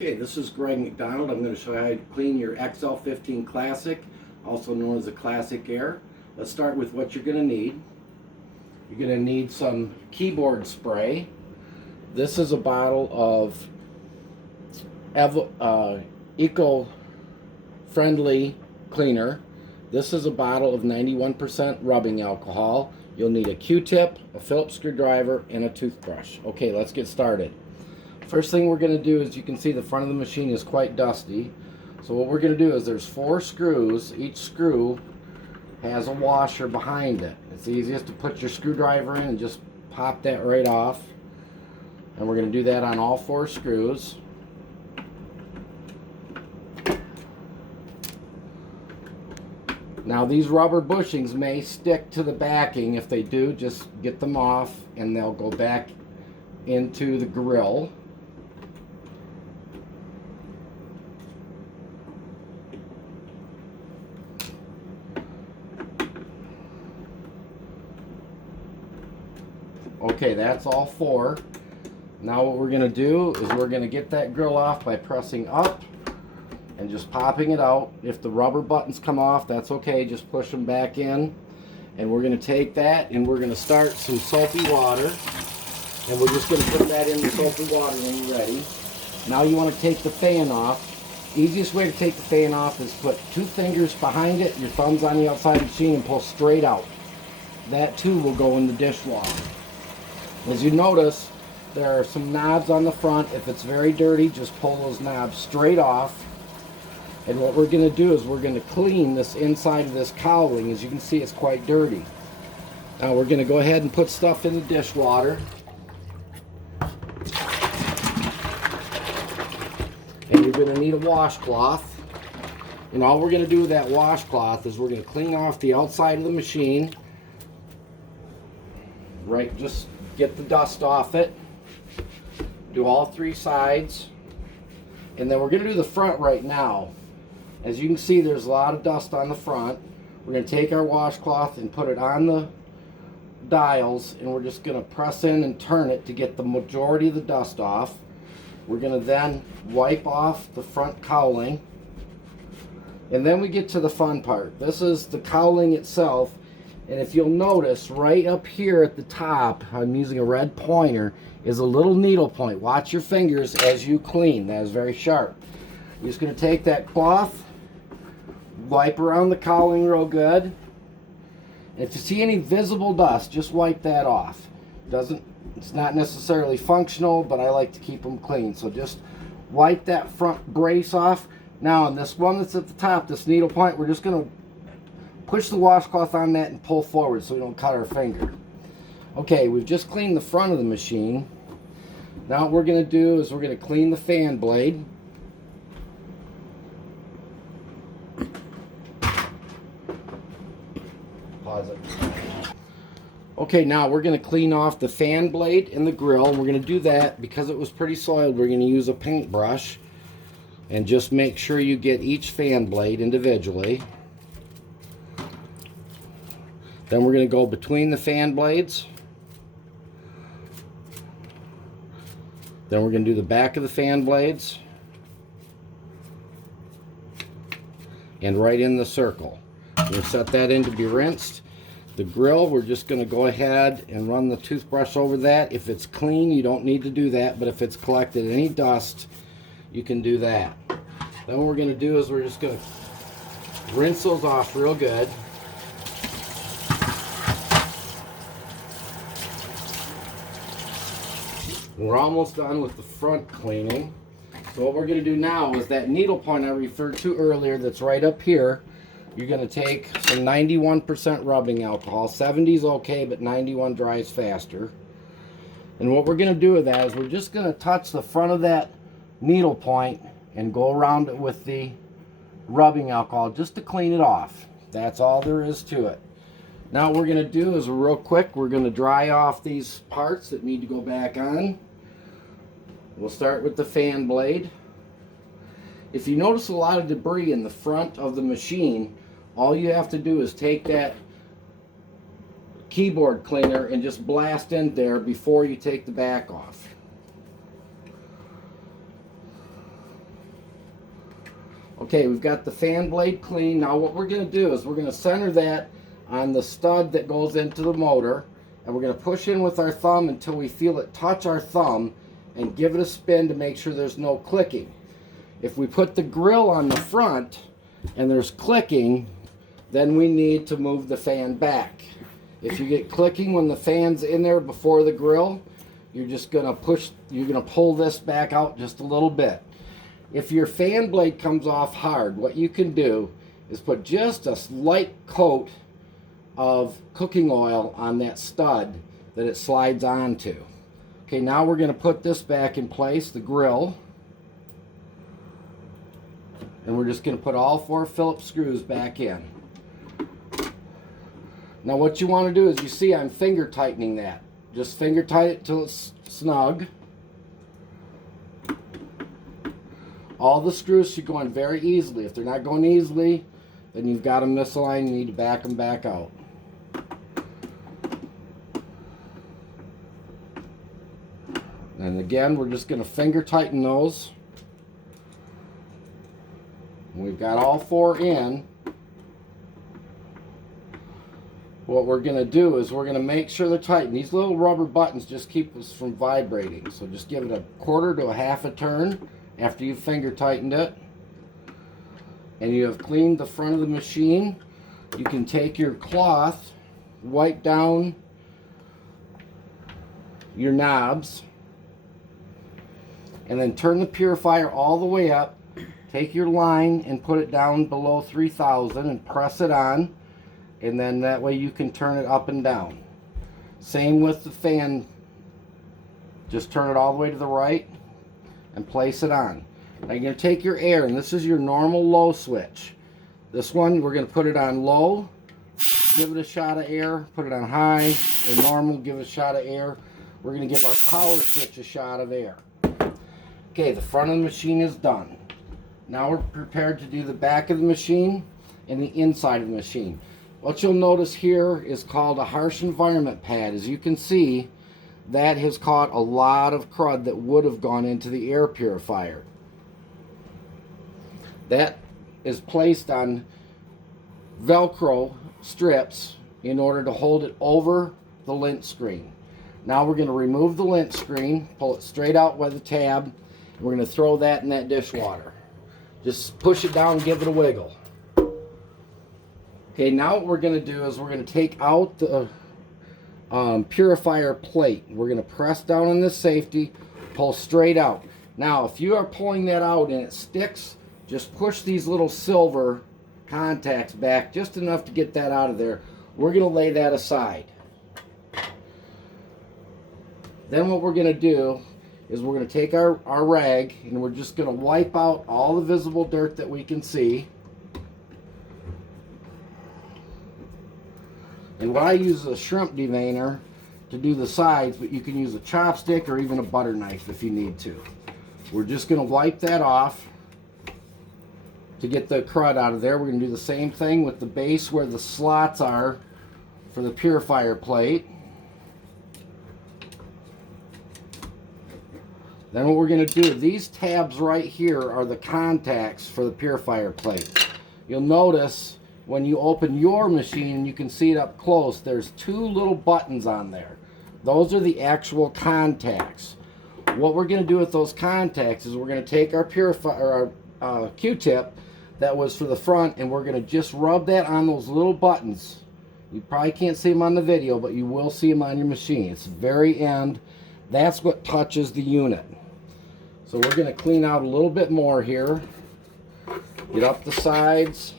Okay, this is Greg McDonald. I'm going to show you how to clean your XL15 Classic, also known as the Classic Air. Let's start with what you're going to need. You're going to need some keyboard spray. This is a bottle of eco-friendly cleaner. This is a bottle of 91% rubbing alcohol. You'll need a Q-tip, a Phillips screwdriver, and a toothbrush. Okay, let's get started. First thing we're going to do is, you can see the front of the machine is quite dusty. So what we're going to do is, there's 4 screws. Each screw has a washer behind it. It's easiest to put your screwdriver in and just pop that right off. And we're going to do that on all 4 screws. Now these rubber bushings may stick to the backing. If they do, just get them off and they'll go back into the grill. Okay, that's all 4. Now what we're going to do is we're going to get that grill off by pressing up and just popping it out. If the rubber buttons come off, that's okay, just push them back in. And we're going to take that and we're going to start some soapy water. And we're just going to put that in the soapy water when you're ready. Now you want to take the fan off. Easiest way to take the fan off is put 2 fingers behind it, your thumbs on the outside of the machine, and pull straight out. That too will go in the dishwasher. As you notice, there are some knobs on the front. If it's very dirty, just pull those knobs straight off. And what we're going to do is we're going to clean this inside of this cowling. As you can see, it's quite dirty. Now we're going to go ahead and put stuff in the dishwater. And you're going to need a washcloth. And all we're going to do with that washcloth is we're going to clean off the outside of the machine. Right, just get the dust off it. Do all 3 sides. And then we're going to do the front right now. As you can see, there's a lot of dust on the front. We're going to take our washcloth and put it on the dials, and we're just going to press in and turn it to get the majority of the dust off. We're going to then wipe off the front cowling. And then we get to the fun part. This is the cowling itself. And if you'll notice, right up here at the top, I'm using a red pointer, is a little needle point. Watch your fingers as you clean. That is very sharp. You're just going to take that cloth, wipe around the cowling real good. And if you see any visible dust, just wipe that off. It's not necessarily functional, but I like to keep them clean. So just wipe that front brace off. Now on this one that's at the top, this needle point, we're just going to push the washcloth on that and pull forward so we don't cut our finger. Okay, we've just cleaned the front of the machine. Now what we're going to do is we're going to clean the fan blade. Pause it. Okay, now we're going to clean off the fan blade and the grill. And we're going to do that because it was pretty soiled. We're going to use a paintbrush and just make sure you get each fan blade individually. Then we're going to go between the fan blades. Then we're going to do the back of the fan blades. And right in the circle. We'll set that in to be rinsed. The grill, we're just going to go ahead and run the toothbrush over that. If it's clean, you don't need to do that. But if it's collected any dust, you can do that. Then what we're going to do is we're just going to rinse those off real good. We're almost done with the front cleaning. So what we're going to do now is that needle point I referred to earlier that's right up here. You're going to take some 91% rubbing alcohol. 70 is okay, but 91 dries faster. And what we're going to do with that is we're just going to touch the front of that needle point and go around it with the rubbing alcohol just to clean it off. That's all there is to it. Now what we're going to do is real quick, we're going to dry off these parts that need to go back on. We'll start with the fan blade. If you notice a lot of debris in the front of the machine, all you have to do is take that keyboard cleaner and just blast in there before you take the back off. Okay, we've got the fan blade clean. Now what we're going to do is we're going to center that on the stud that goes into the motor, and we're going to push in with our thumb until we feel it touch our thumb and give it a spin to make sure there's no clicking. If we put the grill on the front and there's clicking, then we need to move the fan back. If you get clicking when the fan's in there before the grill, you're just going to pull this back out just a little bit. If your fan blade comes off hard, what you can do is put just a light coat of cooking oil on that stud that it slides onto. Okay, now we're going to put this back in place, the grill. And we're just going to put all 4 Phillips screws back in. Now what you want to do is, you see I'm finger tightening that. Just finger tight it till it's snug. All the screws should go in very easily. If they're not going easily, then you've got them misaligned. You need to back them back out. And again, we're just going to finger tighten those. We've got all 4 in. What we're going to do is we're going to make sure they're tight. These little rubber buttons just keep us from vibrating. So just give it a 1/4 to a 1/2 a turn after you've finger tightened it. And you have cleaned the front of the machine. You can take your cloth, wipe down your knobs, and then turn the purifier all the way up. Take your line and put it down below 3000 and press it on, and then that way you can turn it up and down. Same with the fan. Just turn it all the way to the right and place it on. Now you're going to take your air, and this is your normal low switch. This one, we're going to put it on low, give it a shot of air, put it on high, and normal, give it a shot of air. We're going to give our power switch a shot of air. Okay, the front of the machine is done. Now we're prepared to do the back of the machine and the inside of the machine. What you'll notice here is called a harsh environment pad. As you can see, that has caught a lot of crud that would have gone into the air purifier. That is placed on Velcro strips in order to hold it over the lint screen. Now we're going to remove the lint screen, pull it straight out with the tab, and we're going to throw that in that dishwater. Just push it down and give it a wiggle. Okay, now what we're going to do is we're going to take out the purifier plate. We're going to press down on this safety, pull straight out. Now, if you are pulling that out and it sticks, just push these little silver contacts back just enough to get that out of there. We're going to lay that aside. Then what we're going to do is we're going to take our rag, and we're just going to wipe out all the visible dirt that we can see. And what I use is a shrimp deveiner to do the sides, but you can use a chopstick or even a butter knife if you need to. We're just going to wipe that off to get the crud out of there. We're going to do the same thing with the base where the slots are for the purifier plate. Then what we're going to do, these tabs right here are the contacts for the purifier plate. You'll notice when you open your machine, and you can see it up close, there's 2 little buttons on there. Those are the actual contacts. What we're going to do with those contacts is we're going to take our purifier, our Q-tip that was for the front, and we're going to just rub that on those little buttons. You probably can't see them on the video, but you will see them on your machine. It's the very end. That's what touches the unit. So we're going to clean out a little bit more here. Get up the sides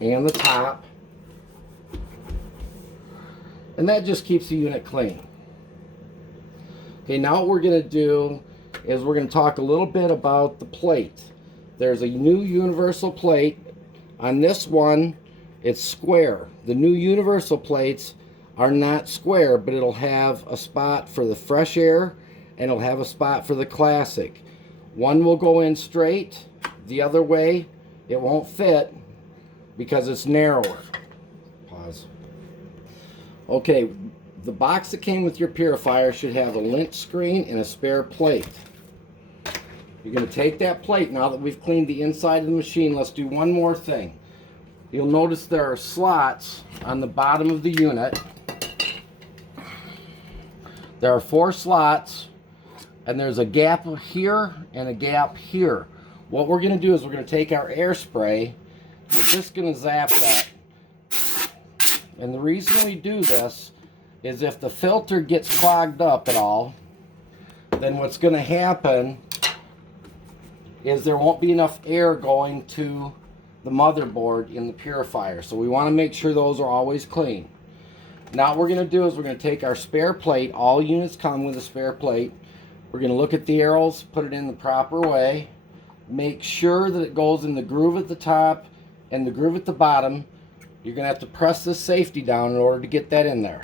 and the top. And that just keeps the unit clean. Okay, now what we're going to do is we're going to talk a little bit about the plate. There's a new universal plate. On this one, it's square. The new universal plates are not square, but it'll have a spot for the fresh air and it'll have a spot for the classic. One will go in straight, the other way it won't fit because it's narrower. Pause. Okay, the box that came with your purifier should have a lint screen and a spare plate. You're going to take that plate, now that we've cleaned the inside of the machine, let's do one more thing. You'll notice there are slots on the bottom of the unit. There are 4 slots, and there's a gap here and a gap here. What we're going to do is we're going to take our air spray, we're just going to zap that. And the reason we do this is if the filter gets clogged up at all, then what's going to happen is there won't be enough air going to the motherboard in the purifier. So we want to make sure those are always clean. Now what we're going to do is we're going to take our spare plate. All units come with a spare plate. We're going to look at the arrows, put it in the proper way. Make sure that it goes in the groove at the top and the groove at the bottom. You're going to have to press this safety down in order to get that in there.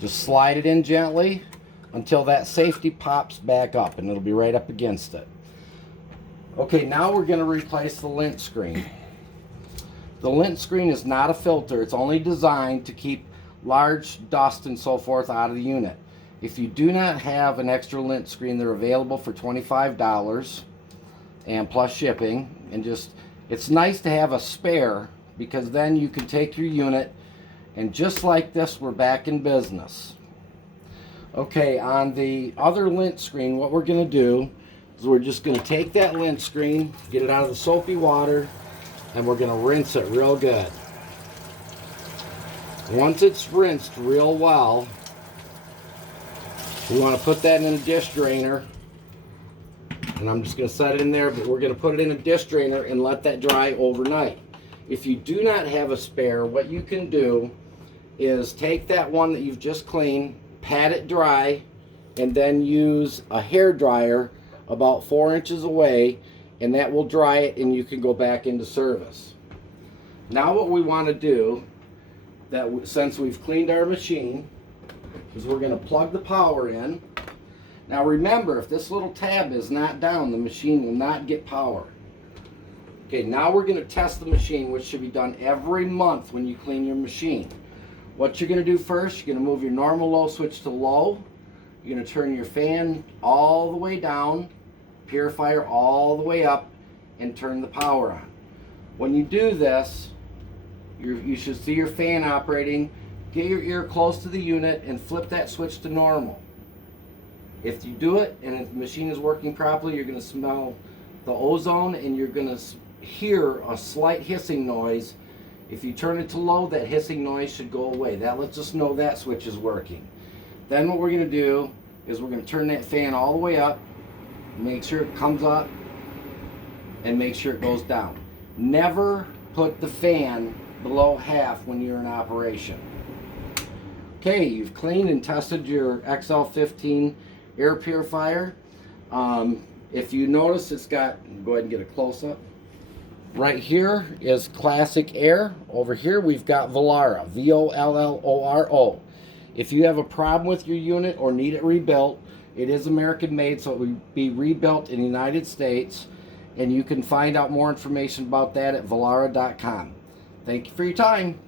Just slide it in gently until that safety pops back up, and it'll be right up against it. Okay, now we're going to replace the lint screen. The lint screen is not a filter. It's only designed to keep large dust and so forth out of the unit. If you do not have an extra lint screen, they're available for $25 and plus shipping. And just, it's nice to have a spare, because then you can take your unit and just like this, we're back in business. Okay, on the other lint screen, what we're going to do is we're just going to take that lint screen, get it out of the soapy water, and we're going to rinse it real good. Once it's rinsed real well, we want to put that in a dish drainer. And I'm just going to set it in there, but we're going to put it in a dish drainer and let that dry overnight. If you do not have a spare, what you can do is take that one that you've just cleaned, pat it dry, and then use a hair dryer about 4 inches away, and that will dry it and you can go back into service. Now what we want to do, since we've cleaned our machine, is we're going to plug the power in. Now remember, if this little tab is not down, the machine will not get power. Okay, now we're going to test the machine, which should be done every month when you clean your machine. What you're going to do first, you're going to move your normal low switch to low. You're going to turn your fan all the way down, purifier all the way up, and turn the power on. When you do this, you should see your fan operating. Get your ear close to the unit and flip that switch to normal. If you do it and if the machine is working properly, you're going to smell the ozone and you're going to hear a slight hissing noise. If you turn it to low, that hissing noise should go away. That lets us know that switch is working. Then what we're going to do is we're going to turn that fan all the way up, make sure it comes up, and make sure it goes down. Never put the fan below half when you're in operation. Okay, you've cleaned and tested your XL15 air purifier. If you notice, it's got, go ahead and get a close-up. Right here is classic air. Over here we've got Vollaro, V-O-L-L-O-R-O. If you have a problem with your unit or need it rebuilt, it is American made, so it will be rebuilt in the United States. And you can find out more information about that at Vollaro.com. Thank you for your time.